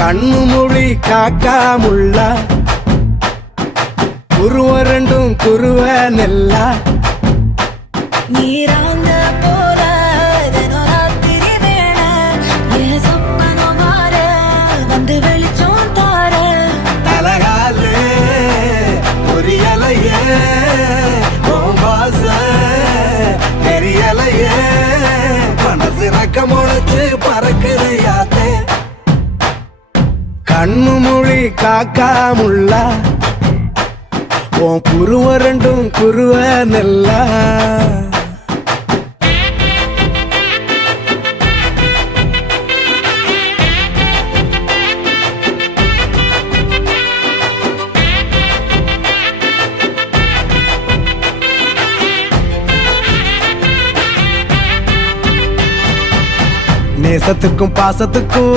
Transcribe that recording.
கண்ணு மொழி காக்காமுள்ள குருவ ரெண்டும் குருவ நெல்லா நீராங்க போல தினராத்திரி வேண என் சொப்பனம் மாற வந்து வெளிச்சம் தார தலகாலே பொரியலையே ஓம்பாச தெரியலையே மனசு ரக்க முளைச்சு பறக்குறையாத்தே கண்ணு மொழி காக்காமுள்ள உன் குருவ ரெண்டும் குருவ நெல்லா நேசத்துக்கும் பாசத்துக்கும்